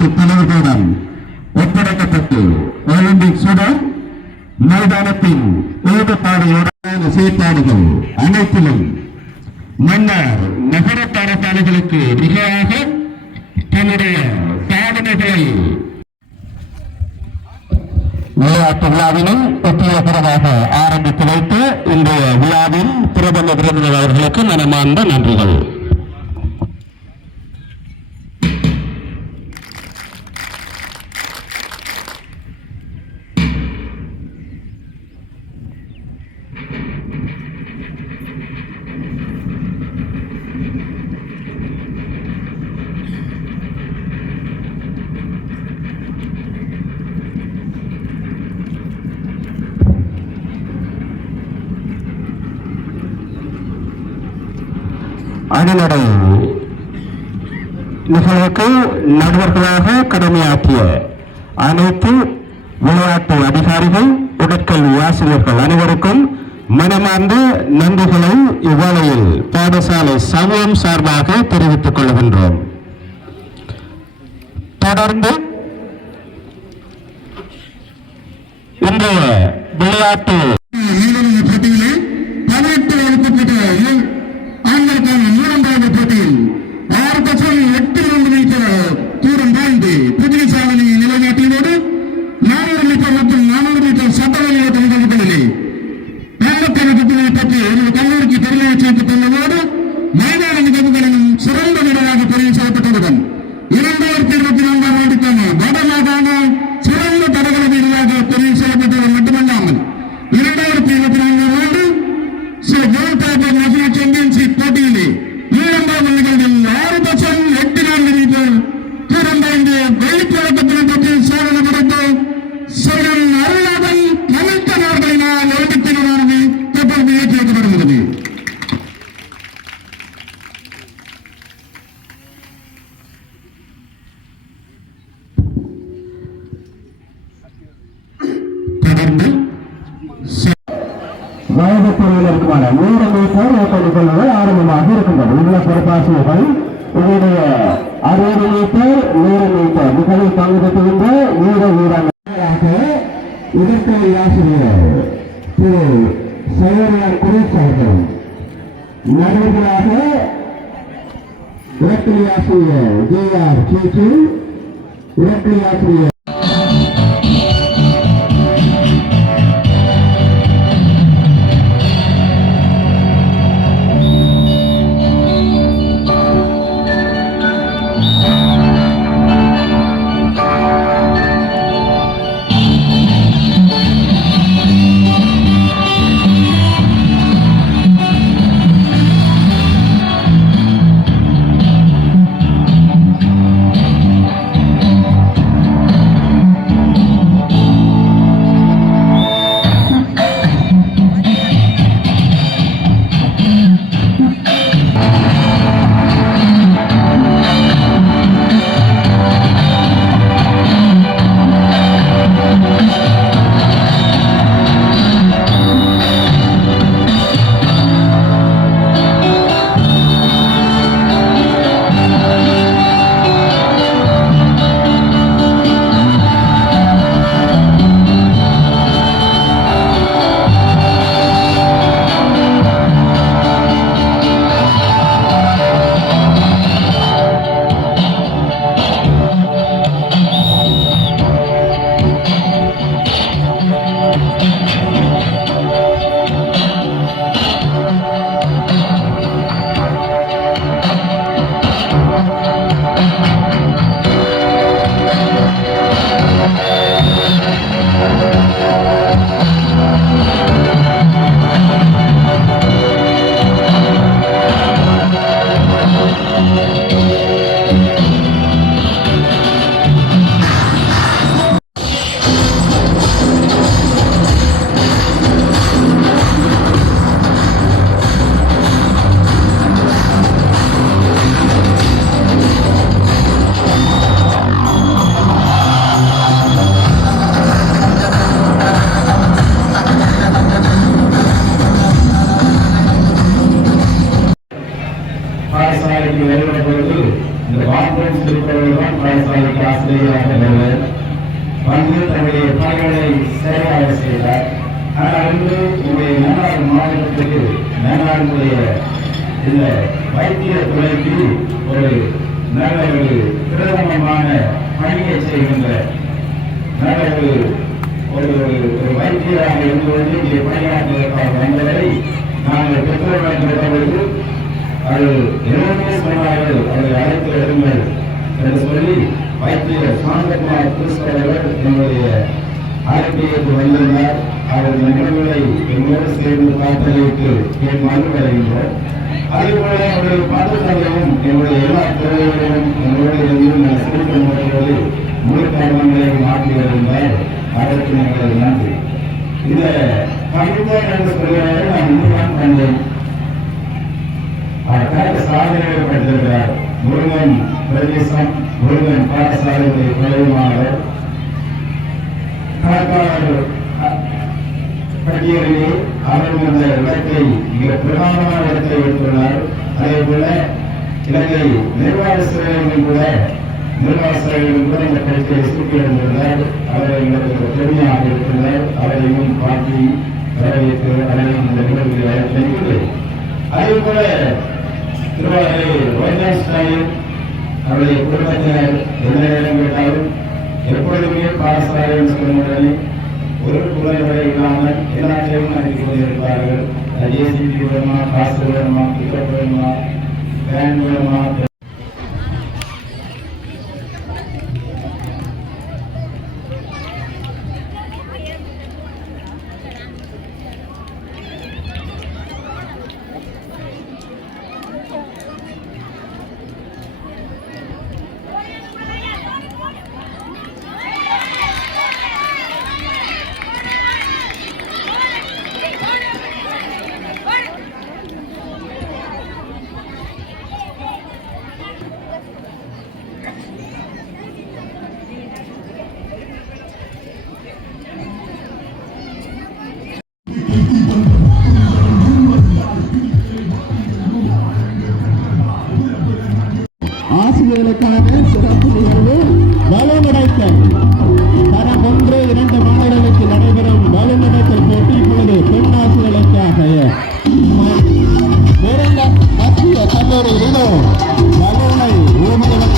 விளையாட்டு தலைவர்களிடம் ஒப்படைக்கப்பட்டு ஒலிம்பிக் சுடர் மைதானத்தின் ஈடுபாடுகளுடன் செயற்பாடுகள் அனைத்திலும் மன்னர் நகர பாடசாலைகளுக்கு மிகையாக தன்னுடைய சாதனைகளை விளையாட்டு விழாவினை வெற்றிகரமாக ஆரம்பித்து வைத்து இன்றைய விழாவின் பிரதம விருந்தினர் அவர்களுக்கு மனமார்ந்த நன்றிகள். அணிநடை நிகழ்வுக்கு நடுவர்களாக கடமையாற்றிய அனைத்து விளையாட்டு அதிகாரிகள் உடற்கல்வி ஆசிரியர்கள் அனைவருக்கும் மனமார்ந்த நன்றிகளை இவ்வேளையில் பாடசாலை சமூகம் சார்பாக தெரிவித்துக் கொள்கின்றோம். தொடர்ந்து இன்றைய விளையாட்டு போட்டியிலே 18 வகுப்பு ஆண்களுக்கான 3வது போட்டியில் 6.8 மீட்டர் தூரம் பாய்ந்து புதிய சாதனையை நிலைநாட்டியதோடு 400 மீட்டர் மற்றும் 400 மீட்டர் சட்ட விளையாட்டு நிகழ்வுகளிலே தங்கப்பதக்கத்தினை பற்றி ஒரு கல்லூரிக்கு பெருமையை சேர்த்துக் கொள்வதோடு மைதான நிகழ்வுகளிலும் சிறந்த நிலையாக தெரிவு செய்யப்பட்டுள்ளதுடன் 2024 ஆண்டுக்கான வடமாகாண சிறந்த தடகள வீரராக தெரிவு செய்யப்பட்டது மட்டுமல்லாமல் 2024 ஆண்டு நேஷனல் சாம்பியன்ஷிப் போட்டியிலே 2வது நிகழ்வில் 6.84 மீட்டர் தூரம் பாய்ந்து வெள்ளிப்பதக்கத்தினை பற்றி சாதனை படைத்து செல்வன் அருளாதன் கலந்த நாடுகளினால் ஒலிம்பிக்கினரானது தொடர்ந்து ஏற்றி வைக்கப்படுகிறது. தொடர்ந்து வயது பிரிவினருக்குமான 100 மீட்டர் ஓட்ட நிகழ்வுகள் ஆரம்பமாக இருக்கின்றது. உள்ள பொறுப்பாசிரியர்கள் இதனுடைய 60 மீட்டர் 100 மீட்டர் நிகழ்வில் பங்கு பெற்றுகின்ற வீர வீரர்களாக இதற்குரிய ஆசிரியர் திரு சைவரியார் குரேஷ் அவர்கள், நடுவர்களாக இலக்கிய ஆசிரியர் ஜே.ஆர். சீச்சு, இலக்கிய ஆசிரியர் ஆசிரியராக வருவர் வந்து தன்னுடைய பணிகளை சரியாக செய்தார். ஆனால் இன்று என்னுடைய மேலாண் மாநிலத்துக்கு மேலாண்மைய இந்த வைத்திய துறைக்கு ஒரு நல்ல ஒரு பிரதமமான பணியை செய்கின்ற நல்ல ஒரு வைத்தியராக இருந்து வந்து இங்கே பணியாற்றுவதற்காக வந்தவரை நாங்கள் பெற்றோர்கள் கேட்டபொழுது அது எல்லோருமே சொன்னார்கள், அதை அழைத்து எழுங்கள் என்று சொல்லி வைத்தியர் சாந்தகுமார் கிறிஸ்தவர்கள் என்னுடைய ஆரோக்கியத்துக்கு வந்திருந்தார். அவர் நிகழ்வுகளை எங்களோடு சேர்ந்து பார்த்ததற்கு என் மனு வருகின்றோம். அதேபோல அவருடைய பாடசாலையும் என்னுடைய எல்லா துறைகளிலும் என்னோடு இருந்து சிறுத்த முறையோடு முழு கவனங்களை மாற்றி வருகின்றார். அதற்கு எங்களது நன்றி. இந்த கவிஞர் என்று சொல்கிறார்கள், நான் இன்னும் கண்டேன். அவர் சாதனைகளை படித்திருக்கிறார். முருகன் பிரதேசம் முருகன் பாடசாலையுடைய தலைவராக கணக்காளர் பட்டியலிலே அவரும் அந்த இடத்தை மிக பிரதானமான இடத்தை எடுத்துள்ளார். அதே போல இலங்கை நிர்வாக சிறைகளிலும் கூட இந்த கருத்தை சூட்டியிருந்தார். அவரை எங்களுக்கு பெருமையாக இருக்கிறார். அவரையும் பாட்டி வரவேற்று அவரையும் இந்த நிகழ்வுகளை அழைக்கிறது. அதே போல திருவாரூரை ரோஜாஸ்டாலின் அவருடைய குடும்பத்தினர் எந்த நேரம் கேட்டாலும் எப்பொழுதுமே பாடசாலையில் சொல்லுடனே ஒரு குறைவரை இல்லாமல் எல்லாத்தையும் அனுப்பி கொண்டிருப்பார்கள். ஜேசிபி வேணுமா, காசு வேணுமா, டிக்கெட் வேணுமா, வேன் வேணுமா, ஆசிரியர்களுக்கான சிறப்பு நிகழ்வு வலுநடைத்தல். தரம் 1, 2 மாநிலங்களுக்கு நடைபெறும் வலுநடைத்தல் போட்டி இப்பொழுது பெண் ஆசிரியர்களுக்காக மத்திய கல்லூரியிலும் வலுனை ஊர்வலம்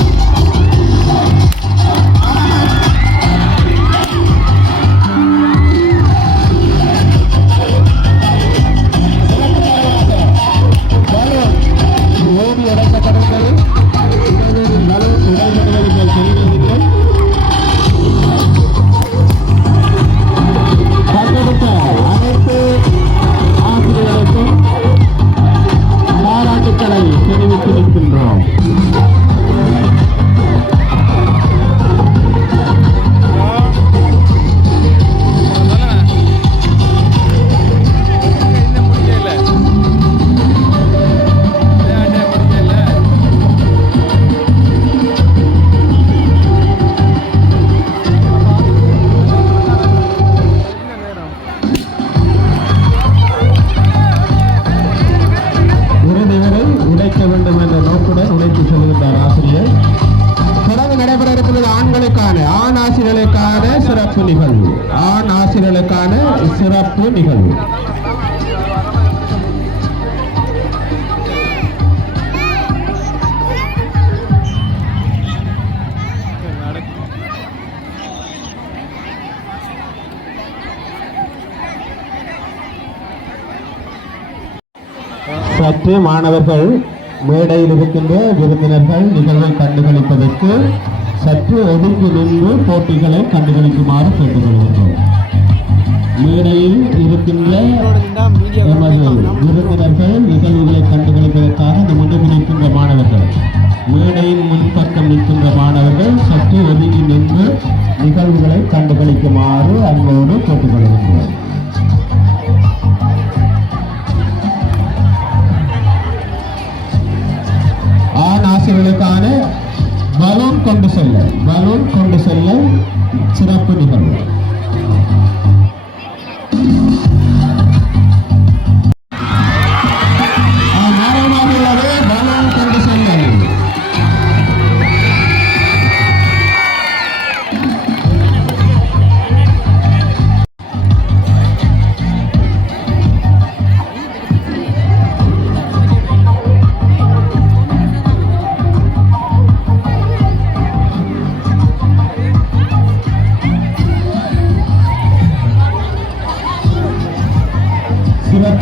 சிறப்பு நிகழ்வு. சற்று மாணவர்கள் மேடையில் இருக்கின்ற விருந்தினர்கள் நிகழ்வை கண்டுகளிப்பதற்கு சற்று ஒதுங்கி நின்று போட்டிகளை கண்டுகளிக்குமாறு கேட்டுக்கொள்கின்றோம். மேடையில் இருக்கின்ற விருந்தினர்கள் நிகழ்வுகளை கண்டுகளிப்பதற்காக முன்னுக்கு நிற்கின்ற மாணவர்கள், மேடையின் முன்பக்கம் நிற்கின்ற மாணவர்கள் சற்று ஒதுங்கி நின்று நிகழ்வுகளை கண்டுகளிக்குமாறு அன்போடு கேட்டுக்கொள்கின்றோம். ஆண் ஆசிரியர்களுக்கான பலூன் கொண்டு செல்ல சிறப்பு நிகழ்வு.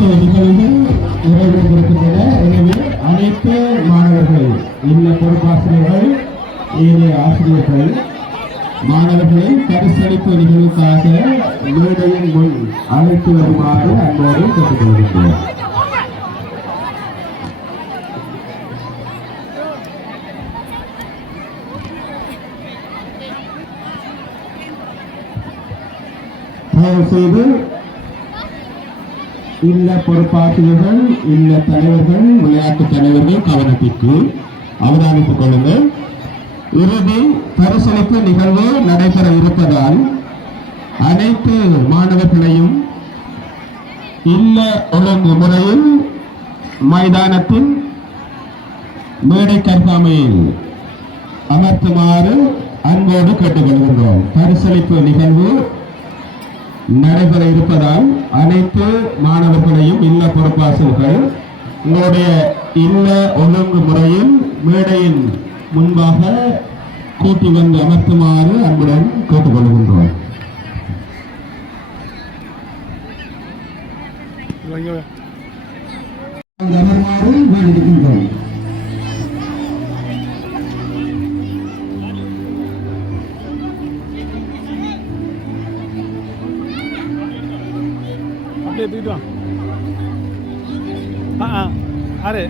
மருத்துவ நிகழ்வுகள் நிறைவேறியிருக்கின்றன. எனவே அனைத்து மாணவர்கள், இல்ல பொறுப்பாசிரியர்கள், ஏனைய ஆசிரியர்கள் மாணவர்களை பரிசளிப்பு நிகழ்வுக்காக மேடையின் முன் அழைத்து வருமாறு அன்போடு கேட்டுக்கொள்கிறோம். தயவு செய்து இல்ல பொறுப்பாசிரியர்கள், இல்ல தலைவர்கள், விளையாட்டு தலைவர்கள் கவனத்திற்கு அவதானித்துக் கொள்ளுங்கள். இறுதி பரிசளிப்பு நிகழ்வு நடைபெற இருப்பதால் அனைத்து மாணவர்களையும் இல்ல ஒழுங்கு முறையில் மைதானத்தின் மேடை கற்காமையில் அமர்த்துமாறு அன்போடு கேட்டுக்கொள்கின்றோம். பரிசளிப்பு நிகழ்வு நடைபெற இருப்பதால் அனைத்து மாணவர்களையும் இல்ல பொறுப்பாசிரியர்கள் உங்களுடைய இல்ல ஒழுங்கு முறையில் மேடையின் முன்பாக கூட்டி வந்து அமர்த்துமாறு அன்புடன் கேட்டுக்கொள்கின்றோம். அமர்மாறு வேண்டியிருக்கின்றோம். अरे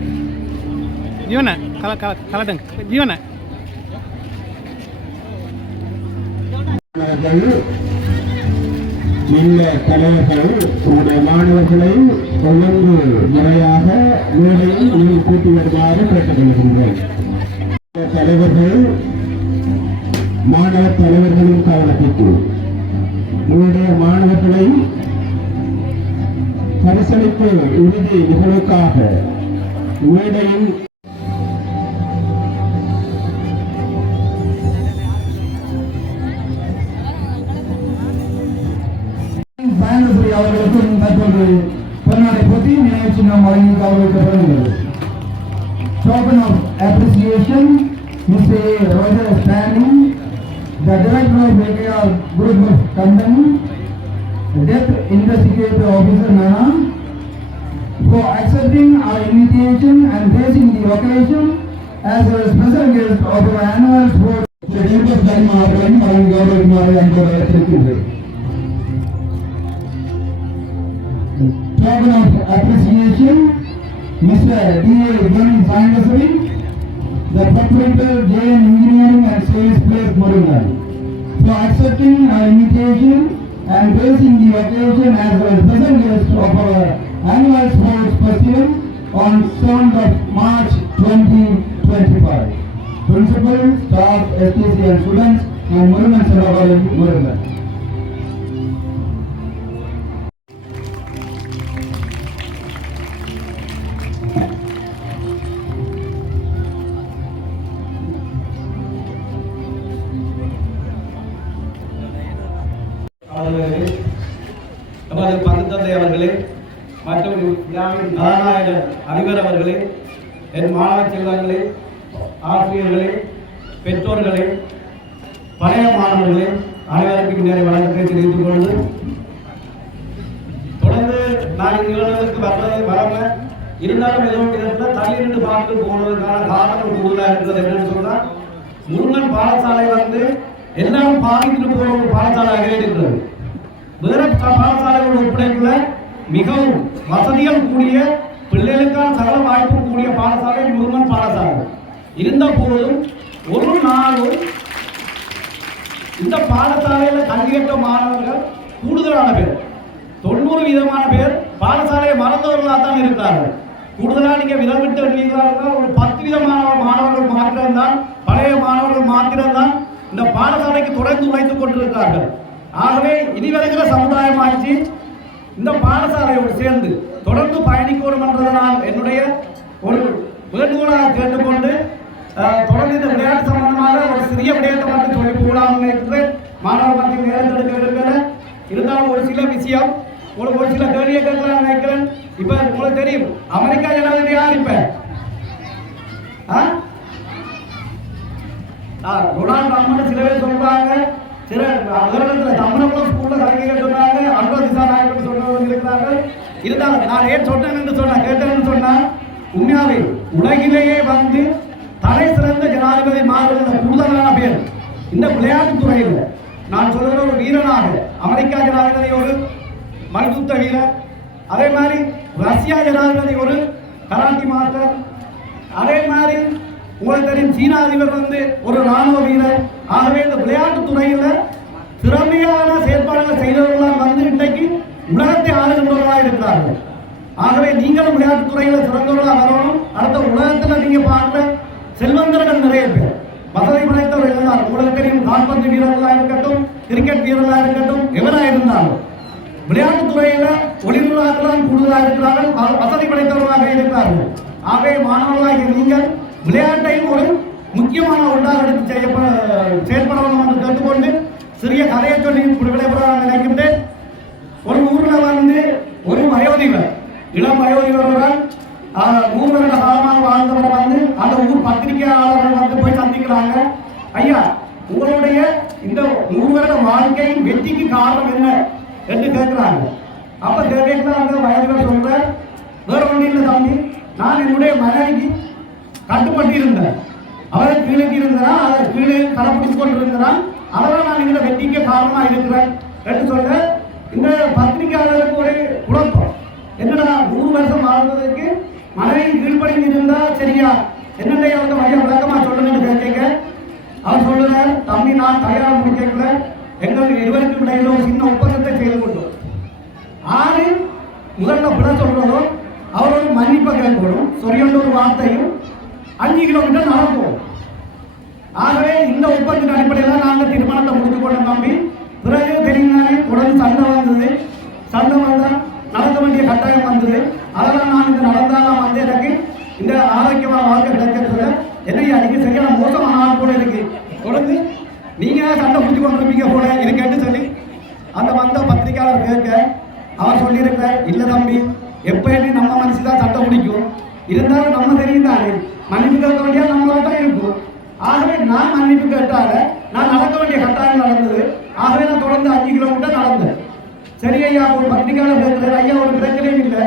जीवन है कलाटंग जीवन है இல்ல தலைவர்கள் உங்களுடைய மாணவர்களை ஒழுங்கு முறையாக மேடையில் கூட்டி வருமாறு கேட்டுக்கொள்கின்றோம். தலைவர்கள், மாணவ தலைவர்களும் கவனத்திற்கு உங்களுடைய மாணவர்களை பரிசளிப்பு இறுதி நிகழ்வுக்காக மேடையில் அவர்களுக்கும் தற்போது பொன்னாடை போட்டி நினைவு சின்னம் வழங்கி கௌரவிக்கப்படுகிறது. Token of appreciation, Mr. Roger Stanley, the Director of AKR Group of Company, Deputy Investigative Officer Nana, for accepting our invitation and gracing the occasion as a special guest of our annual sport. Token of appreciation, Mr. D.A. Gani Sandasari, the proprietor JN Engineering and Sales Place Morungal, for accepting our invitation and gracing the occasion as a special guest of our annual sports festival on 7th of March 2025. Principal, staff, STC and students and Morungal Sarabari Morungal. நமது பங்குத்தந்தை அவர்களே மற்றும் நாராயணன் அதிபர் அவர்களே, என் மாணவ செல்வங்களே, ஆசிரியர்களே, பெற்றோர்களே, பழைய மாணவர்களே, அனைவருக்கும் நிறைய வணக்கத்தை தெரிவித்துக் கொண்டு தொடர்ந்து நான் நிகழ்வுக்கு வராம இருந்தாலும் ஏதோ விதத்தில் தள்ளி நின்று பார்த்து போனதுக்கான காரணம் கூடுதலாக இருக்கிறது. என்னன்னு சொன்னால், முருகன் பாடசாலை எல்லாரும் பாதித்துட்டு போகிற ஒரு பாடசாலையாக இருக்கிறது. வேற பாடசாலைகளோட ஒப்படைப்புல மிகவும் வசதிகள் கூடிய பிள்ளைகளுக்கான சகல வாய்ப்பு கூடிய பாடசாலை முருகன் பாடசாலை இருந்த போதும் ஒரு நாளும் இந்த பாடசாலையில் கல்வியற்ற மாணவர்கள் கூடுதலான பேர், 90% பேர் பாடசாலையை மறந்தவர்களாக தான் இருக்கிறார்கள். கூடுதலாக நீங்க விதம் விட்டு வருவீர்களாக ஒரு 10% மாணவர்கள் மாத்திரம்தான், பழைய மாணவர்கள் மாத்திரம்தான் இந்த பாடசாலைக்கு தொடர்ந்து உழைத்துக் கொண்டிருக்கிறார்கள். ஆகவே இனி வருகிற சமுதாயம் ஆட்சி இந்த பாடசாலையோடு சேர்ந்து தொடர்ந்து பயணிக்கணும் என்றதனால் என்னுடைய ஒரு வேண்டுகோளாக கேட்டுக்கொண்டு தொடர்ந்து இந்த விளையாட்டு சம்பந்தமாக ஒரு சிறிய விடயத்தை மட்டும் சொல்லி போகலாம்னு நினைக்கிறேன். மாணவர் மத்தியில் நேரத்தெடுக்க இருந்தாலும் ஒரு சில விஷயம் உங்களுக்கு ஒரு சில கேள்வியை கேட்கலாம்னு நினைக்கிறேன். இப்ப உங்களுக்கு தெரியும் அமெரிக்கா ஜனாதிபதி யார்? இப்ப டொனால்ட் ட்ரம்ப்னு சில பேர் சொல்றாங்க, சில உதாரணத்தில் தமிழர்களும் ஸ்கூல்ல கலைஞர்கள் சொன்னாங்க, அன்பர் திசா நாயக்கர் சொல்றவங்க இருக்கிறார்கள். இருந்தாலும் நான் ஏன் சொன்னேன்னு கேட்டேன்னு சொன்னா உண்மையாவே உலகிலேயே வந்து தலை சிறந்த ஜனாதிபதி மாறுகிற கூடுதலான பேர் இந்த விளையாட்டுத் துறையில் நான் சொல்கிற ஒரு வீரனாக அமெரிக்கா ஜனாதிபதி ஒரு மல்யுத்த வீரர், அதே மாதிரி ரஷ்யா ஜனாதிபதி ஒரு கராட்டி மாஸ்டர், அதே மாதிரி உங்களுக்கு தெரியும் சீனா அதிபர் வந்து ஒரு ராணுவ வீரர். ஆகவே இந்த விளையாட்டுத் துறையில் திறமையான செயற்பாடுகளை செய்தவர்களால் வந்து இன்றைக்கு உலகத்தை ஆளுகின்றவர்களாக இருக்கிறார்கள். ஆகவே நீங்களும் விளையாட்டுத் துறையில் சிறந்தவர்களாக வரணும். அடுத்த உலகத்தில் நீங்க பார்க்குற செல்வந்தர்கள் நிறைய பேர், வசதி படைத்தவர்கள் இருந்தாலும் உங்களுக்கு தெரியும், கால்பந்து வீரர்களாக இருக்கட்டும், கிரிக்கெட் வீரர்களாக இருக்கட்டும், எவராக இருந்தாலும் விளையாட்டுத் துறையில ஒளிர்வாளர்கள் கூடுதலாக இருக்கிறார்கள், வசதி படைத்தவர்களாக இருக்கிறார்கள். ஆகவே மாணவர்களாக நீங்கள் விளையாட்டையும் ஒரு முக்கியமான ஒன்றாக எடுத்து செயல்பட வேண்டும் என்று கேட்டுக்கொண்டு சிறிய கதையை சொல்லி விடைபெற நினைக்கின்றேன். ஒரு ஊர்ல வந்து ஒரு வயோதிபர், இளம் வயோதிபர்கள் 100 வருட காலமாக வாழ்ந்தவர் வந்து அந்த ஊர் பத்திரிகையாளர்கள் வந்து போய் சந்திக்கிறாங்க. ஐயா, உங்களுடைய இந்த 100 வருட வாழ்க்கையின் வெற்றிக்கு காரணம் என்ன என்று கேட்கிறாங்க. அப்ப கேட்கல அந்த வயோதிபர் சொல்ற, வேற ஒன்றும் இல்லை தம்பி, நான் என்னுடைய மனைவிக்கு கட்டுப்பட்டு இருந்தேன், அவரை கீழே இருந்தா அதை கீழே கடைப்பிடிச்சு கொண்டு இருந்தான், அதெல்லாம் நான் இந்த வெற்றிக்கு காரணமா இருக்கிறேன் என்று சொல்ற. இந்த பத்திரிகையாளருக்கு ஒரு குழப்பம், என்னடா 100 வருஷம் வாழ்ந்ததுக்கு மனைவி கீழ்ப்படி இருந்தா சரியா, என்னுடைய அவங்க மைய விளக்கமா சொல்லணும்னு கேட்க அவர் சொல்லுறார், தம்பி நான் கல்யாணம் முடிக்கல, எங்களுக்கு இருவருக்கும் இடையில ஒரு சின்ன ஒப்பந்தத்தை செய்து கொண்டோம். ஆறு முதல்ல பிள்ளை சொல்றதும் அவரோட மன்னிப்பை கேட்கணும், சொரியன்ற ஒரு வார்த்தையும் 5 கிலோமீட்டர் நடக்கும். ஆகவே இந்த ஒப்பந்தத்தின் அடிப்படையில் நாங்கள் திருமணத்தை முடித்து கொண்டோம் தம்பி. பிறகு தெரியுந்தானே உடனே சண்டை வந்தது, சண்டை வந்தால் நடக்க வேண்டிய கட்டாயம் வந்தது. அதெல்லாம் நான் இந்த நடந்தாலும் வந்து எனக்கு இந்த ஆரோக்கியமான வாழ்க்கை கிடைக்கிறது என்னையா அன்றைக்கி சரியான மோசமான ஆள் போல இருக்கு, தொடர்ந்து நீங்க சண்டை முடிச்சு கொண்டிருப்பீங்க போல இருக்கேன்னு சொல்லி அந்த வந்த பத்திரிகையாளர் கேட்க அவர் சொல்லியிருக்கிறார், இல்லை தம்பி, எப்பயுமே நம்ம மனசு தான் சண்டை முடிக்கும், இருந்தாலும் நம்ம தெரியும் தானே மன்னிப்பு கேட்க வேண்டிய நம்மளோட தான் இருக்கும். ஆகவே நான் மன்னிப்பு கேட்டால நான் நடக்க வேண்டிய கட்டாயம் நடந்தது. ஆகவே நான் தொடர்ந்து 5 கிலோமீட்டர் நடந்தேன். சரி ஐயா, ஒரு பத்திரிகையாளர் கேட்கிறார், ஐயா ஒரு பிரச்சனையும் இல்லை,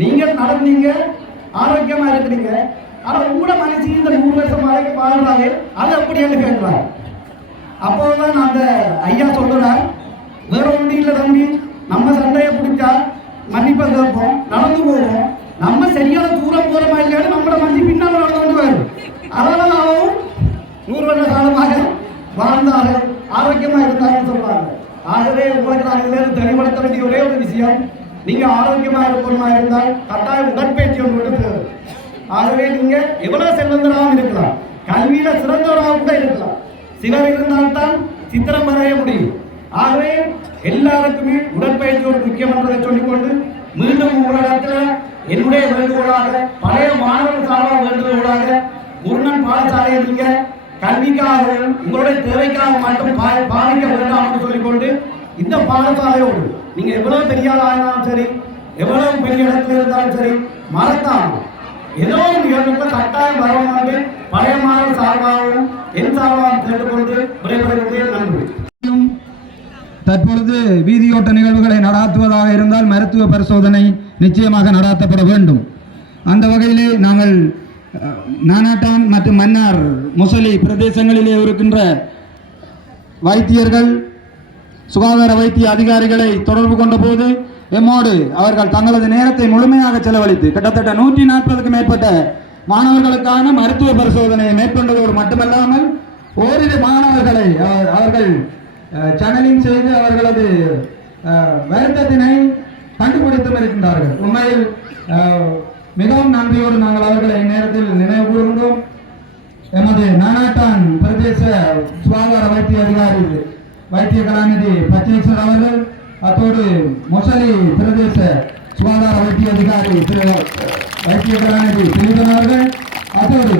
நீங்க நடந்தீங்க, ஆரோக்கியமா இருக்கிறீங்க, ஆனா உங்களோட மனசு இந்த 100 வருஷம் வரைக்கும் வாழ்றாங்க, அது அப்படின்னு கேட்கிறார். அப்போதான் அந்த ஐயா சொல்றார், வேற ஒன்றும் இல்லை தம்பி, நம்ம சண்டையை பிடிச்சா மன்னிப்பை கேட்போம், நடந்து போவோம், நம்ம சரியான தூரம் போறோமா இல்லையான்னு நம்மளோட மனசு பின்னால் நடந்து கொண்டு வரும். அதனால அவன் 100 வருட காலமாக வாழ்ந்தார்கள், ஆரோக்கியமா இருந்தாங்கன்னு சொல்றாங்க. ஆகவே உங்களுக்கு நான் இதிலிருந்து தெளிவுபடுத்த வேண்டிய ஒரே ஒரு விஷயம், நீங்க ஆரோக்கியமா இருக்கணுமா இருந்தால் கட்டாயம் உடற்பயிற்சி ஒன்று தேவை. ஆகவே நீங்க எவ்வளவு செல்வந்தராகவும் இருக்கலாம், கல்வியில சிறந்தவராக கூட இருக்கலாம், சிலர் இருந்தால்தான் சித்திரம் வரைய முடியும். ஆகவே எல்லாருக்குமே உடற்பயிற்சி ஒரு முக்கியம் என்றதை சொல்லிக்கொண்டு மீண்டும் உங்களிடத்தில் என்னுடைய வேண்டுகோளாக, பழைய மாணவர்கள் சார்பாக வேண்டுகோளாக, முருகன் பாடசாலையை நீங்க கல்விக்காக உங்களுடைய தேவைக்காக மட்டும் பாதிக்க வேண்டாம் என்று சொல்லிக்கொண்டு இந்த பாடசாலையோடு நீங்க எவ்வளவு பெரிய ஆனாலும் சரி, எவ்வளவு பெரிய இடத்துல இருந்தாலும் சரி, மறக்காம ஏதோ ஒரு நிகழ்வுக்கு கட்டாயம் வரவங்க பழைய மாணவர் சார்பாகவும் என் சார்பாகவும் கேட்டுக்கொண்டு விடைபெறுகிறேன். நன்றி. தற்பொழுது வீதியோட்ட நிகழ்வுகளை நடாத்துவதாக இருந்தால் மருத்துவ பரிசோதனை நிச்சயமாக நடாத்தப்பட வேண்டும். அந்த வகையிலே நாங்கள் நானாட்டான் மற்றும் மன்னார் முசலி பிரதேசங்களிலே இருக்கின்ற வைத்தியர்கள், சுகாதார வைத்திய அதிகாரிகளை தொடர்பு கொண்ட போது எம்மோடு அவர்கள் தங்களது நேரத்தை முழுமையாக செலவழித்து கிட்டத்தட்ட 140க்கும் மேற்பட்ட மாணவர்களுக்கான மருத்துவ பரிசோதனையை மேற்கொண்டதோடு மட்டுமல்லாமல் ஓரிரு மாணவர்களை அவர்கள் சேனலிங் செய்து அவர்களது வருத்தத்தினை கண்டுபிடித்தும் இருக்கின்றார்கள். உண்மையில் மிகவும் நன்றியோடு நாங்கள் அவர்களை நேரத்தில் நினைவு கூறுகின்றோம். எமது நானாட்டான் பிரதேச சுகாதார வைத்திய அதிகாரி வைத்திய கலாநிதி பச்சேஸ்வர் அவர்கள், அத்தோடு மொசலி பிரதேச சுகாதார வைத்திய அதிகாரி வைத்திய கலாநிதி திலீபன் அவர்கள், அத்தோடு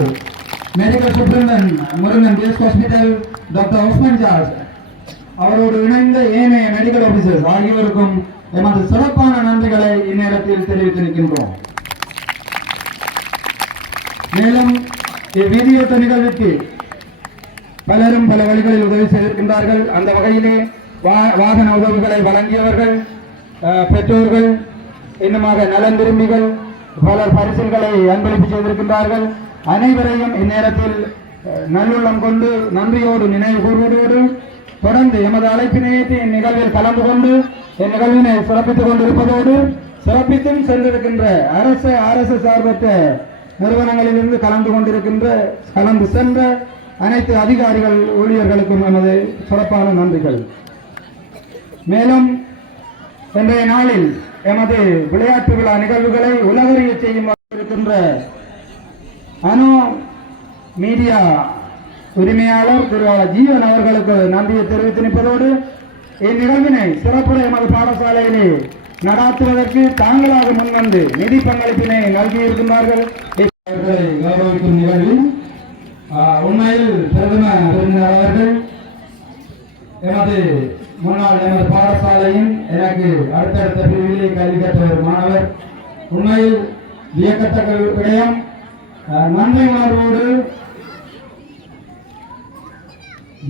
மெடிக்கல் சூப்பரிண்டன்ட் முருகன் கேஸ் ஹாஸ்பிட்டல் டாக்டர் உஸ்மான் ஜார்ஜ் அவரோடு இணைந்த ஏனைய மெடிக்கல் ஆபீசர்ஸ் ஆகியோருக்கும் எமது சிறப்பான நன்றிகளை இந்நேரத்தில் தெரிவித்திருக்கின்றோம். மேலும் இவ்வீதியோட்ட நிகழ்வுக்கு பலரும் பல வழிகளில் உதவி செய்திருக்கின்றார்கள். அந்த வகையிலே வாகன உதவிகளை வழங்கியவர்கள், பெற்றோர்கள், இன்னுமாக நலன் விரும்பிகள் பலர் பரிசுகளை அன்பளிப்பு செய்திருக்கின்றார்கள். அனைவரையும் இந்நேரத்தில் நல்லுள்ளம் கொண்டு நன்றியோடு நினைவு கூறுவதோடு தொடர்ந்து எமது அழைப்பினை ஏற்றி இந்நிகழ்வில் கலந்து கொண்டு இந்நிகழ்வினை சிறப்பித்துக் கொண்டிருப்பதோடு சிறப்பித்தும் சென்றிருக்கின்ற அரசு சார்பற்ற நிறுவனங்களிலிருந்து கலந்து சென்ற அனைத்து அதிகாரிகள் ஊழியர்களுக்கும் எமது சிறப்பான நன்றிகள். மேலும் இன்றைய நாளில் எமது விளையாட்டு விழா நிகழ்வுகளை உலகறிய செய்யும் இருக்கின்ற அனு மீடியா உரிமையாளர் திரு ஜீவன் அவர்களுக்கு நன்றியை தெரிவித்து நிற்பதோடு இந்நிகழ்வினை சிறப்புற எமது பாடசாலையிலே நடாத்துவதற்கு தாங்களாக முன்வந்து நிதி பங்களிப்பினை நல்கியிருக்கின்றார்கள். கௌரவிக்கும் நிகழ்வில் உண்மையில் பிரதம விருந்தினர் அவர்கள் எமது முன்னாள் எமது பாடசாலையின் எனக்கு அடுத்தடுத்த பிரிவிலே கல்வி கற்ற ஒரு மாணவர். உண்மையில் வியக்கத்தக்க விடயம், நன்மை உணர்வோடு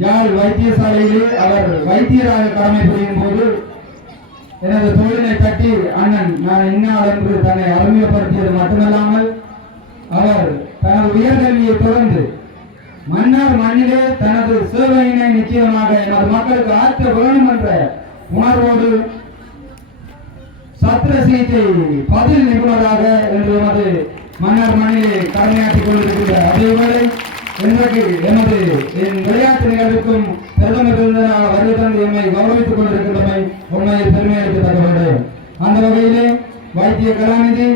யாழ் வைத்தியசாலையிலே அவர் வைத்தியராக கடமை புரியும் போது எனது தொழிலை கட்டி அண்ணன் நான் இன்னாள் என்று தன்னை அறிமுகப்படுத்தியது மட்டுமல்லாமல் அவர் தனது உயர்கல்வியை தொடர்ந்து மன்னார் மண்ணிலே தனது சேவையினை நிச்சயமாக எனது மக்களுக்கு ஆற்ற வேண்டும் என்ற உணர்வோடு சத்திர சிகிச்சை பதில் நிபுணராக என்று எமது மன்னார் மண்ணிலே கடமையாற்றிக் கொண்டிருக்கின்ற அதேவேளை இன்றைக்கு எமது விளையாட்டு நிகழ்வுக்கும் பிரதமர் விருந்தினராக வருகை தந்து எம்மை கௌரவித்துக் கொண்டிருக்கின்றமை உண்மையில் பெருமை அளிக்கத்தக்கவர்கள். அந்த வகையிலே வைத்திய கலாநிதி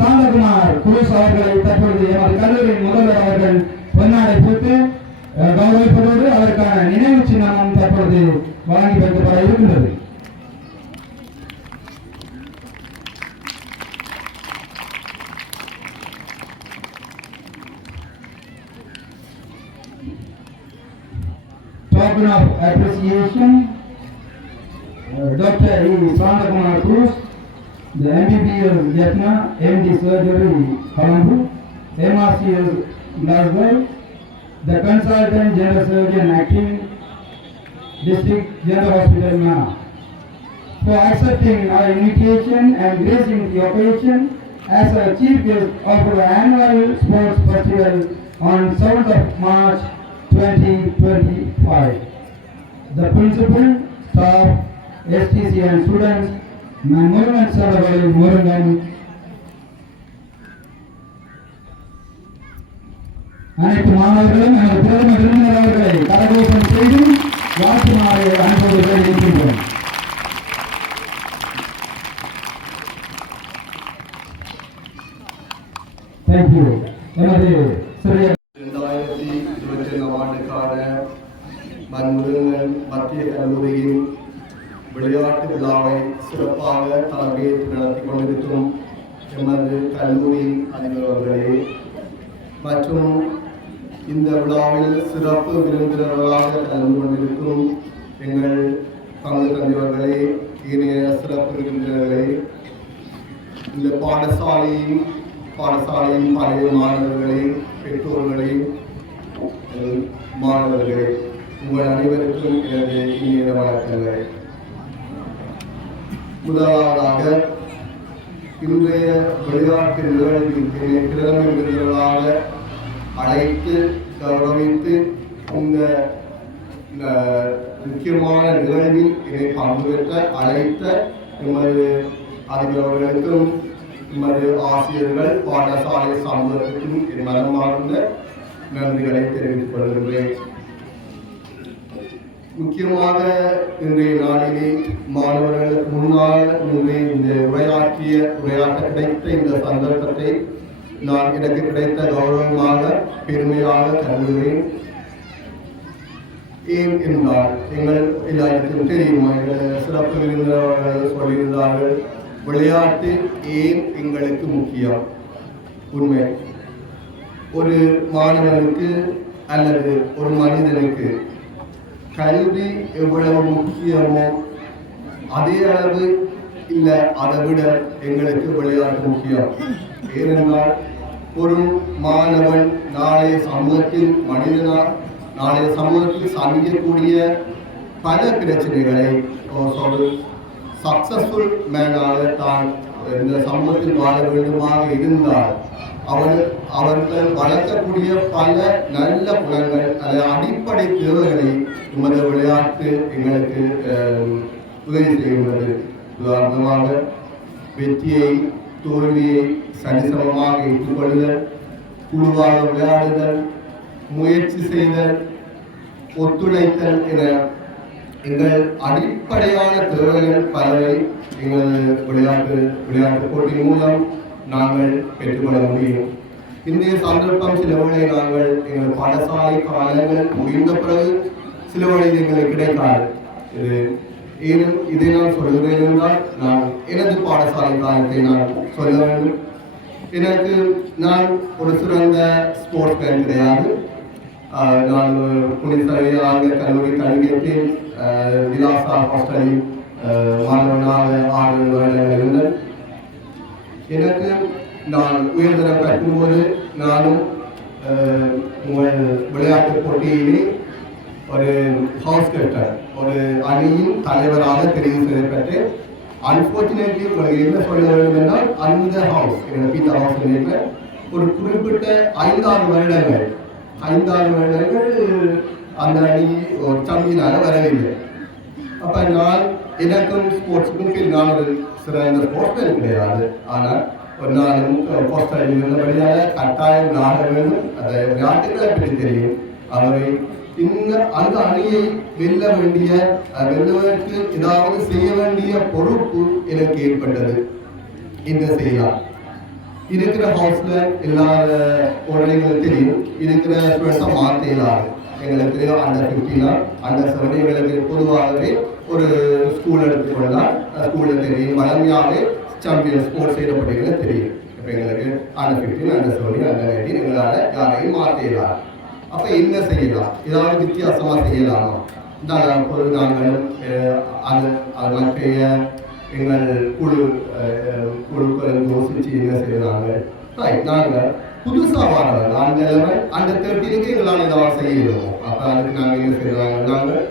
சாந்தகுமார் குரூஸ் அவர்களை தற்பொழுது எமது கல்லூரியின் முதல்வர் அவர்கள் பொன்னாடை போட்டு கௌரவிப்பதோடு அதற்கான நினைவு சின்னமும் தற்பொழுது வழங்கி வைக்கப்பட இருக்கின்றது. Token of appreciation, Dr. E. Sandakumar Cruz, the MBBS Vietna, MD Surgery Colombo, MRCS Glasgow, the Consultant General Surgeon acting District General Hospital Mana, for accepting our invitation and gracing the occasion as a chief guest of our annual sports festival on 7th of March 2025. The principal, staff, STC and students, Murugan Saravali Murugan, அனைத்து மாணவர்களும் எனது பிரதம விருந்தினர் அவர்களை கரகோஷம் செய்து வாழ்த்துமாறு அன்போடு இருக்கின்றோம். தேங்க்யூ. எனது சிறிய 2022 ஆண்டுக்கான மன்முருகன் மத்திய கல்லூரியின் விளையாட்டு விழாவை சிறப்பாக தலைமையேற்று நடத்தி கொண்டிருக்கும் எமது கல்லூரியின் அதிபர்களே மற்றும் இந்த விழாவில் சிறப்பு விருந்தினர்களாக கலந்து கொண்டிருக்கும் எங்கள் பங்கு தந்தையர்களே, ஏனைய சிறப்பு விருந்தினர்களே, இந்த பாடசாலையின் பழைய மாணவர்களே, பெற்றோர்களே, மாணவர்களே, உங்கள் அனைவருக்கும் எனது இனிய வணக்கங்கள். முதலாவதாக இன்றைய விளையாட்டு நிகழ்வில் திறமை விருதுகளாக அழைத்து கௌரவித்து இந்த முக்கியமான நிகழ்வில் என்னை பங்கு பெற்ற அழைத்த எமது அதிபர்களுக்கும் எமது ஆசிரியர்கள் பாடசாலை சமூகத்துக்கும் என் மனமார்ந்த நன்றிகளை தெரிவித்துக் கொள்கின்றேன். முக்கியமாக இன்றைய நாளிலே மாணவர்களுக்கு முன்னால் இந்த உரையாற்ற கிடைத்த இந்த சந்தர்ப்பத்தை நான் எனக்கு கிடைத்த கௌரவமாக பெருமையாக கருதுகிறேன். ஏன் என்றால் எங்கள் எல்லாருக்கும் தெரியுமா, எங்கள் சிறப்பு விருந்தினர்கள் சொல்லியிருந்தார்கள், விளையாட்டு ஏன் எங்களுக்கு முக்கியம். உண்மை, ஒரு மாணவனுக்கு அல்லது ஒரு மனிதனுக்கு கல்வி எவ்வளவு முக்கியமோ அதே அளவு இல்லை அதை விட எங்களுக்கு விளையாட்டு முக்கியம். ஏனென்றால் ஒரு மாணவன் நாளைய சமூகத்தில் சந்திக்கக்கூடிய பல பிரச்சனைகளை சக்சஸ்ஃபுல் மேனாக தான் இந்த சமூகத்தில் வாழ வேண்டுமாக இருந்தால் அவர்கள் வளர்க்கக்கூடிய பல நல்ல குணங்கள் அல்லது அடிப்படை தேவைகளை நமது விளையாட்டு எங்களுக்கு உதவி செய்கிறது. உதாரணமாக வெற்றியை தோல்வியை சரிசமமாக ஏற்றுக்கொள்ளுதல், குழுவாக விளையாடுதல், முயற்சி செய்தல், ஒத்துழைத்தல் என எங்கள் அடிப்படையான தேவைகள் பலவை எங்கள் விளையாட்டு போட்டி மூலம் நாங்கள் பெற்றுக்கொள்ள முடியும். இன்றைய சந்தர்ப்பம் சிலவழி நாங்கள் எங்கள் பாடசாலை காலங்கள் முடிந்த பிறகு சிலவழி எங்களுக்கு கிடைக்காது. இதை நான் சொல்கிறேன் என்றால் நான் எனது பாடசாலை காலத்தை நான் சொல்ல வேண்டும். நான் ஒரு சிறந்த ஸ்போர்ட்ஸ் மேன் கிடையாது. நான் புனிதரை ஆங்கில கல்லூரி கல்வியத்தில் விலாசா ஹாஸ்டலில் மாணவனாக 6 வருடங்கள் இருந்தேன். எனக்கு நான் உயர்தரம் கற்றும்போது நானும் விளையாட்டு போட்டியிலே ஒரு ஹவுஸ் கேப்டன், ஒரு அணியின் தலைவராக தெரிவு செய்யப்பட்டு, அன்பார்ச்சுனேட்லி உங்களுக்கு என்ன சொல்ல வேண்டும் என்றால் அந்த ஹவுஸ் எங்கள் பீட்டா ஹவுஸ் ஒரு குறிப்பிட்ட 5-6 வருடங்கள் அந்த அணி ஒரு சாம்பியனாக வரவில்லை. அப்போ நான் எனக்கும் ஸ்போர்ட்ஸுக்கும் நான் ஒரு சிறந்த ஸ்போர்ட்ஸ்மேன் கிடையாது. ஆனால் ஒரு நாளும் போஸ்ட் அணி இருந்தபடியாக கட்டாயம் நாட வேண்டும். அதை விளையாட்டுகளை பற்றி தெரியும். அவை அந்த அணியை வெல்லுவதற்கு ஏதாவது செய்ய வேண்டிய பொறுப்பு எனக்கு ஏற்பட்டது. இந்த செய்யலாம் இருக்கிற ஹவுஸ்ல எல்லா உடனேகளும் தெரியும். இருக்கிற ஸ்டூடெண்ட்ஸை மாற்றலாம். எங்களுக்கு தெரியும் அண்டர் 15 அண்டர் 7 எங்களுக்கு பொதுவாகவே ஒரு ஸ்கூல் எடுத்துக்கொள்ளலாம். ஸ்கூலில் தெரியும் வளமையாகவே சாம்பியன் ஸ்போர்ட்ஸ் செய்யப்படுகிறது தெரியும். இப்போ எங்களுக்கு அண்டர் 15 அண்டர் 7 அண்டர் 19 எங்களால் யாரையும் மாற்றலாம். அப்போ என்ன செய்யலாம்? ஏதாவது வித்தியாசமாக செய்யலாமா? பொது நாங்களும் அது மற்றைய எங்கள் குழுக்கள் யோசிச்சு என்ன செய்யறாங்க. நாங்கள் புதுசாக வரவங்க அந்த 11 அண்டர் 13 எங்களால் ஏதாவது செய்யணும். அப்போ அதுக்கு நாங்கள் என்ன செய்யறாங்க, நாங்கள்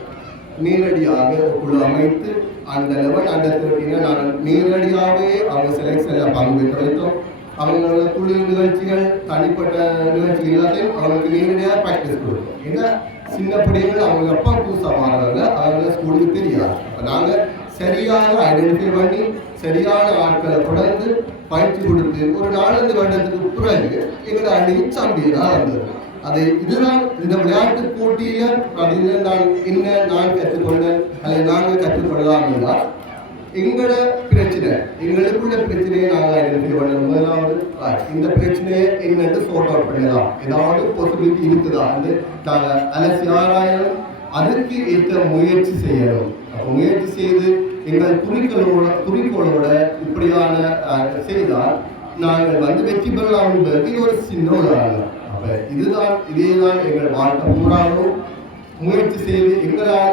நேரடியாக குழு அமைத்து அந்த 11 அண்டர் 13 நாங்கள் நேரடியாகவே அவங்க செலக்ஷனில் பங்கு பெற்று வைத்தோம். அவங்களோட குழு நிகழ்ச்சிகள் தனிப்பட்ட நிகழ்ச்சிகள் எல்லாத்தையும் அவங்களுக்கு நேரடியாக ப்ராக்டிஸ் கொடுத்தோம். ஏன்னா சின்ன பிள்ளைகள் அவங்க அப்பா புதுசாக மாறவங்க, அவங்க ஸ்கூலுக்கு தெரியாது. அப்போ நாங்கள் சரியாக ஐடென்டிஃபை பண்ணி சரியான ஆட்களை தொடர்ந்து பயிற்சி கொடுத்து ஒரு 4-5 வருடத்துக்கு பிறகு எங்களை அணி சாம்பியனாக இருந்தது. இதுதான் இந்த விளையாட்டு போட்டியில் அப்படின்னு நான் கற்றுக்கொண்டேன் அல்லது நாங்கள் கற்றுக்கொள்ளலாம் என்றால் எங்களோட பிரச்சனை, எங்களுக்குள்ள பிரச்சனையை நாங்கள் ஐடென்டிஃபை பண்ணணும். முதலாவது இந்த பிரச்சனையை என்னென்று சோர்ட் அவுட் பண்ணலாம், ஏதாவது பாசிபிலிட்டி இருக்குதா என்று நாங்கள் அலசி ஆராயணும். அதற்கு ஏற்ற முயற்சி செய்யணும். முயற்சி செய்து எங்கள் குறிக்கோளோட இப்படியான செய்தால் நாங்கள் வெற்றி பெறலாம் என்பதற்கு ஒரு சின்ன உதாரணம். அப்போ இதேதான் எங்கள் வாழ்க்கை பூராகவும் முயற்சி செய்து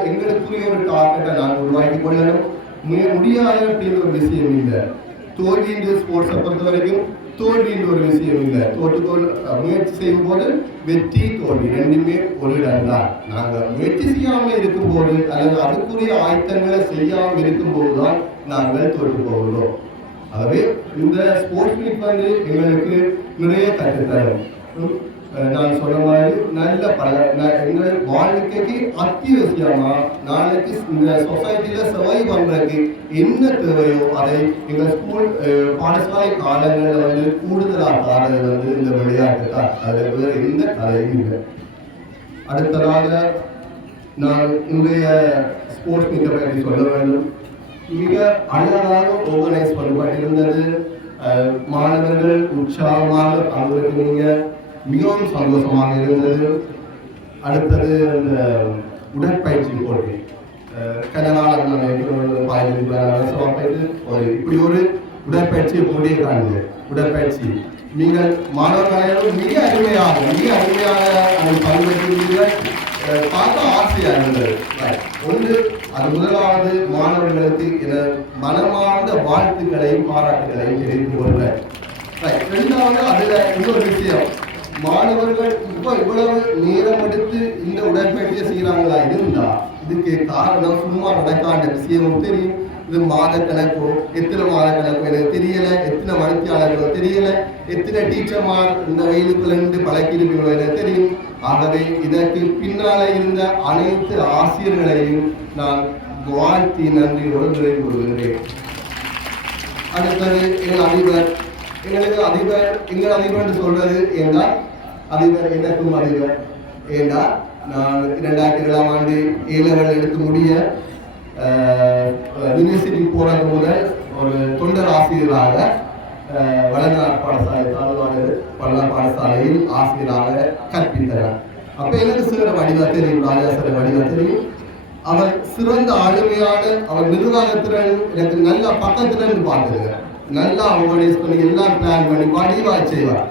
எங்களுக்குரிய ஒரு டார்கெட்டை நாங்கள் உருவாக்கி கொள்ளணும். முடியாது அப்படின்ற ஒரு விஷயம் இல்லை. தோல்வின்ற ஸ்போர்ட்ஸை பொறுத்த வரைக்கும் தோல்வின்ற ஒரு விஷயம் இல்லை. முயற்சி செய்யும் போது வெற்றி தோல்வி ரெண்டுமே ஒரு இடம் தான். நாங்கள் முயற்சி செய்யாமல் இருக்கும்போது அல்லது அதுக்குரிய ஆயத்தங்களை செய்யாமல் இருக்கும்போது தான் நாங்கள் தோற்று போகிறோம். ஆகவே இந்த ஸ்போர்ட்ஸ் மீட் எங்களுக்கு நிறைய கற்றுத்தரும். நான் சொன்ன மாதிரி நல்ல எங்கள் வாழ்க்கைக்கு அத்தியாவசியமா நாளைக்கு இந்த சொசைட்டியில் சர்வைவ் பண்ணுறதுக்கு என்ன தேவையோ அதை எங்கள் ஸ்கூல் பாடசாலை காலங்களில் கூடுதலாக ஆடுறது இந்த விளையாட்டு தான். அதில் வேறு எந்த கதையும் இல்லை. அடுத்ததாக நான் இன்றைய ஸ்போர்ட்ஸ் மீட்டை பற்றி சொல்ல வேண்டும். மிக அழகாக ஆர்கனைஸ் பண்ணப்பட்டிருந்தது. மாணவர்கள் உற்சாகமாக பங்கெடுக்கிறீங்க, மிகவும் சந்தோஷமாக இருந்தது. அடுத்தது இந்த உடற்பயிற்சி போட்டி இப்படி ஒரு உடற்பயிற்சி போட்டியை காணுங்க. உடற்பயிற்சி நீங்கள் மாணவர்களையும் மிக அருமையாக பங்கெடுக்கிறீர்கள். பார்க்க ஆசையாக இருந்தது. ஒன்று, அது முதலாவது மாணவர்களுக்கு என மனமார்ந்த வாழ்த்துக்களையும் பாராட்டுகளையும் தெரிவித்து கொள்கிறேன். இரண்டாவது, அதுல இன்னொரு விஷயம், மாணவர்கள் இவ்வளவு நேரம் எடுத்து இந்த உடற்பயிற்சியை செய்யறாங்களா இருந்தா இதுக்கு காரணம் சும்மா நடக்காத விஷயமும் தெரியும். இது மாத கணக்கோ எத்தனை மாத கணக்கோ எனக்கு தெரியல, எத்தனை மணித்தியாளர்களோ தெரியல, எத்தனை டீச்சர்மார் இந்த வெயிலுக்குள்ள பழக்கியிருப்பீங்களோ எனக்கு தெரியும். ஆகவே இதற்கு பின்னால இருந்த அனைத்து ஆசிரியர்களையும் நான் வாழ்த்தி நன்றியோடு நிறைவு கொள்கிறேன். அடுத்தது எங்கள் அதிபர். எங்கள் அதிபர் சொல்றது என்றால் அதிபர் எனக்கும் அதிபர் என்றால் நான் 2007ஆம் ஆண்டு A-level எடுத்து முடிய யூனிவர்சிட்டி போறது முதல் ஒரு தொண்டர் ஆசிரியராக வளர்நாள் பாடசாலை தாழ்வாடு வளர்நாள் பாடசாலையில் ஆசிரியராக கற்பித்தார். அப்ப எனக்கு சில வடிவா தெரியும், ராஜா சில வடிவா தெரியும். அவர் சிறந்த ஆளுமையான அவர் நிர்வாகத்திறன் எனக்கு நல்ல பக்கத்திறன் பார்த்துருங்க. நல்லா ஆர்கனைஸ் பண்ணி எல்லாம் பிளான் பண்ணி வடிவா செய்வார்.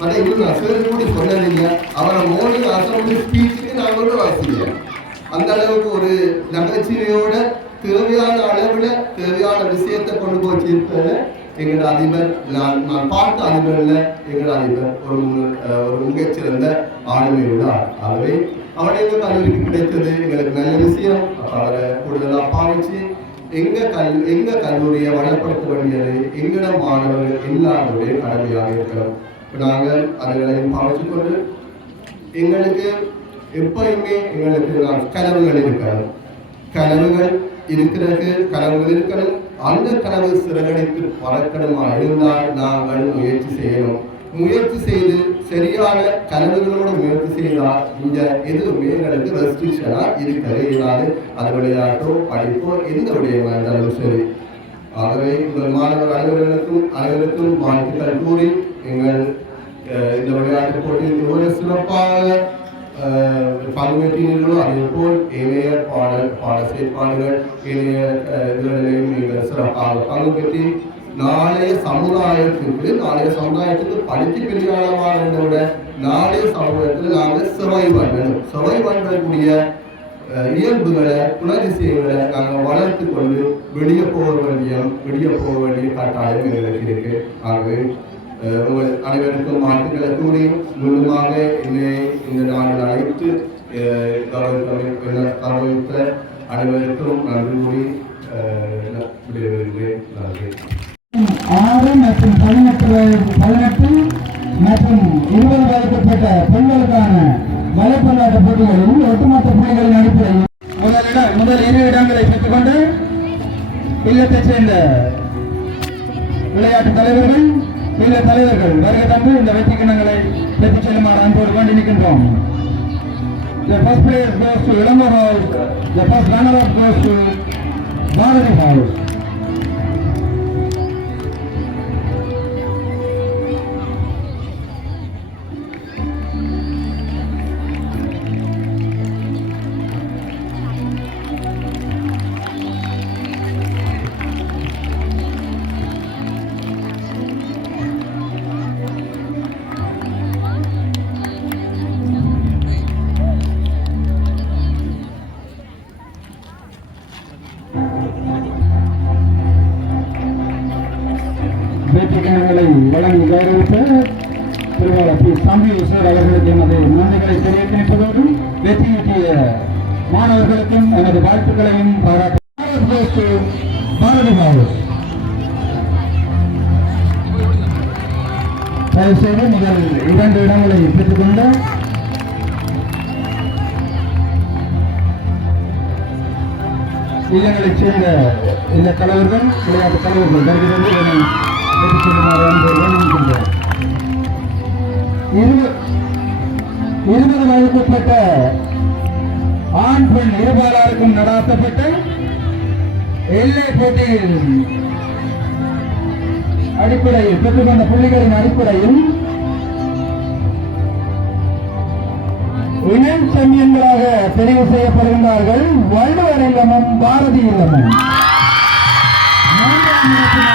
ஆனா இன்னும் நான் சிலர் கூடி சொன்னதில்லை. அவரை மோர்னிங் அசம்பிளி ஸ்பீச்சுக்கு நான் கூட வாசிக்கிறேன். அந்த அளவுக்கு ஒரு நகைச்சுவையோட தேவையான அளவுல தேவையான விஷயத்தை கொண்டு போய் இருப்பேன். எங்களோட அதிபர் நான் பார்த்த அதிபர்ல எங்களோட அதிபர் ஒரு மிகச்சிறந்த ஆளுமையுள்ள ஆகவே அவருடைய கல்லூரிக்கு கிடைத்தது எங்களுக்கு நல்ல விஷயம். அவரை கூடுதலாக பாவிச்சு எங்க கல்லூரியை வளப்படுத்த வேண்டியது எங்கட மாணவர்கள் எல்லாருடைய கடமையாக இருக்கிறோம். நாங்கள் அதுகளையும் பாவிச்சு கொண்டு எங்களுக்கு எப்பயுமே எங்களுக்கு கனவுகள் இருக்கணும். கனவுகள் இருக்கணும். அந்த கனவு சிறகடித்து பறக்கணுமா இருந்தால் நாங்கள் முயற்சி செய்யணும். முயற்சி செய்து சரியான கனவுகளோடு முயற்சி செய்தால் இந்த எதுவுமே எங்களுக்கு ரெஸ்ட்ரிக்ஷனா இருக்கவே இல்லாது. அது விளையாட்டோ படிப்போ எந்த விடயமா இருந்தாலும் சரி. ஆகவே உங்கள் மாணவர் அனைவருக்கும் வாழ்த்துக்கள் கூறி எங்கள் இந்த விளையாட்டு போட்டியில் ஒரு சிறப்பாக பங்குபெற்றீர்களோ அதே போல் இணைய பாட செயற்பாடுகள் இணைய இதுகளிலையும் நீங்கள் சிறப்பாக பங்கு பெற்றி நாளைய சமுதாயத்துக்கு படித்து பெரிய ஆழமாக விட நாளைய சமூகத்தில் நாங்கள் சுவை பண்ணக்கூடிய இயல்புகளை குணதிசயங்களை நாங்கள் வளர்த்து கொண்டு வெளியே போக வேண்டிய கட்டாயம் எங்களுக்கு இருக்கு. ஆகவே உங்கள் அனைவருக்கும் வாழ்த்துக்களை கூறி முழுமாக இந்த நாளில் அழைத்து கௌரவித்த அனைவருக்கும் நன்றி கூறி விடைபெறுகிறேன். நன்றி. 6 மற்றும் 18 மற்றும் 20 வயதுக்குட்பட்ட பெண்களுக்கான வலைப்பந்தாட்ட போட்டிகளில் ஒட்டுமொத்த புள்ளிகளின் அடிப்படையில் முதல் 2 இடங்களை பெற்றுக்கொண்டு இல்லத்தைச் சேர்ந்த விளையாட்டு தலைவர்கள் வருகை தந்து இந்த வெற்றி கிண்ணங்களை பெற்றுச் செல்லுமாறு அன்போடு வேண்டி நிற்கின்றோம். The first place goes to Ilambo House. The first runner-up goes to Bharati House. வெற்றிக்கிணங்களை வழங்கி கௌரவித்த திருவாளர் பி. சம்பீஸ்வர் அவர்களுக்கு எமது நன்றிகளை தெரிவிப்பதோடு வெற்றியீட்டிய மாணவர்களுக்கும் எனது வாழ்த்துக்களையும் பாராட்டு. பாரதி ஹவுஸ் தயவுசெய்து முதல் 2 இடங்களை பெற்றுக்கொண்ட இல்லங்களைச் சேர்ந்த இந்த தலைவர்கள் விளையாட்டு தலைவர்கள் வருகிறது என பெற்றுச் செல்லுமாறு அன்பு வேண்டுகின்றோம். 20 வயதுக்குட்பட்ட ஆண் பெண் இருபாலருக்கும் நடாத்தப்பட்ட எல்லை போட்டியில் அடிப்படையில் பெற்றுக்கொண்ட புள்ளிகளின் அடிப்படையில் இணை சாம்பியன்களாக தெரிவு செய்யப்படுகின்றார்கள். வள்ளுவர் இல்லமும் பாரதி இல்லமும் 3ஆம் இடத்தினை